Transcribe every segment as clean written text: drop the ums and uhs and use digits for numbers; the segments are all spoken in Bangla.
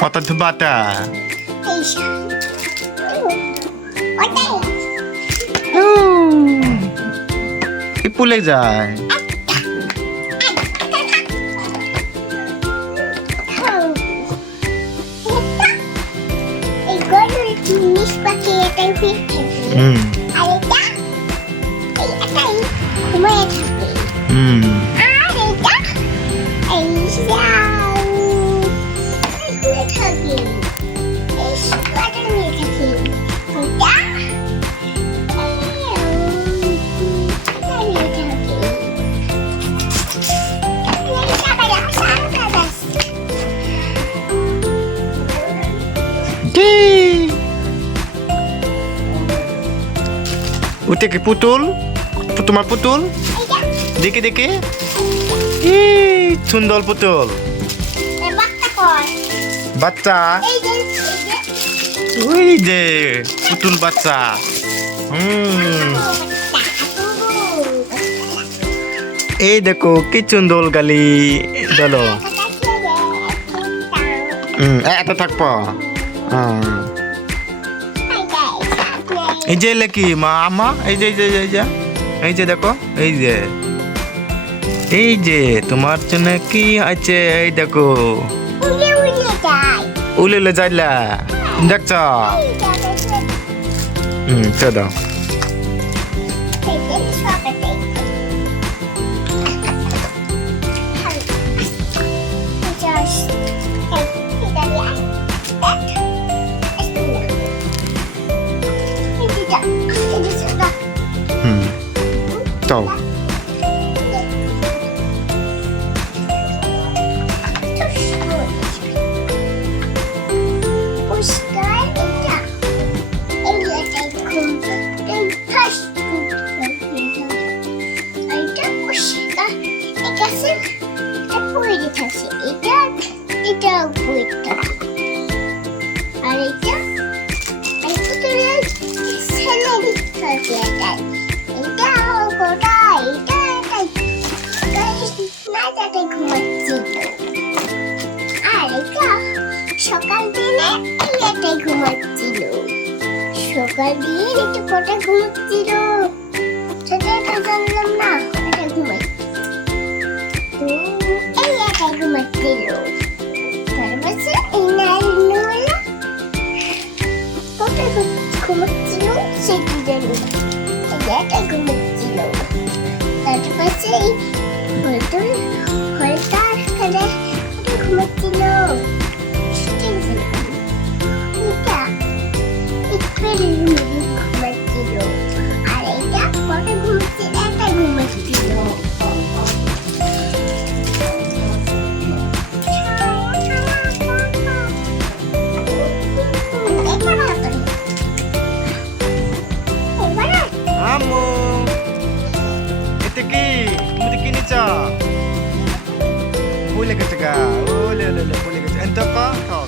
অত বাটা পুলে যায় Udah ke putul, তোমার পুতুল দেখে দেখে সুন্দর পুতুল বাচ্চা ওই যে পুতুল বাচ্চা এই দেখো কি সুন্দর গালি দলো এত থাকবো এই যে লেকি মা আমা এই যে দেখো এই যে তোমার জন্য কি আছে এই দেখো উলে যাইলা দেখছ চলো Tahu. সকাল দিনে এটাই ঘুমাচ্ছিল সকাল দিয়ে একটু কটা ঘুমাচ্ছিল সেটা জানলাম না এটা এটাই ঘুমাচ্ছিল তারপর এই নাইলা কটা ঘুমাচ্ছিল সেটি জানি এটাই ঘুমাচ্ছিল তারপর সেই হলটার খেলে ঘুমাচ্ছিল আর এটা কটা ঘুমাচ্ছিল একটা ঘুমাচ্ছিল আমু এটা কি তুমি কিনেছ ভুলে গেছে গা ওলে ভুলে গেছে এত খাও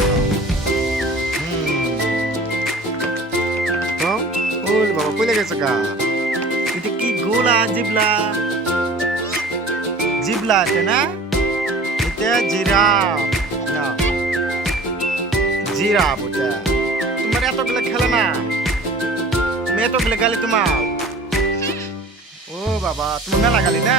বাবা ভুলে গেছে গা এটা কি গোলা জিবলা আছে না এটা জিরাফ ওটা তোমার এতগুলো খেলে না মেয়ে এতগুলো গালি তোমার ও বাবা তুমি মেলা গালি না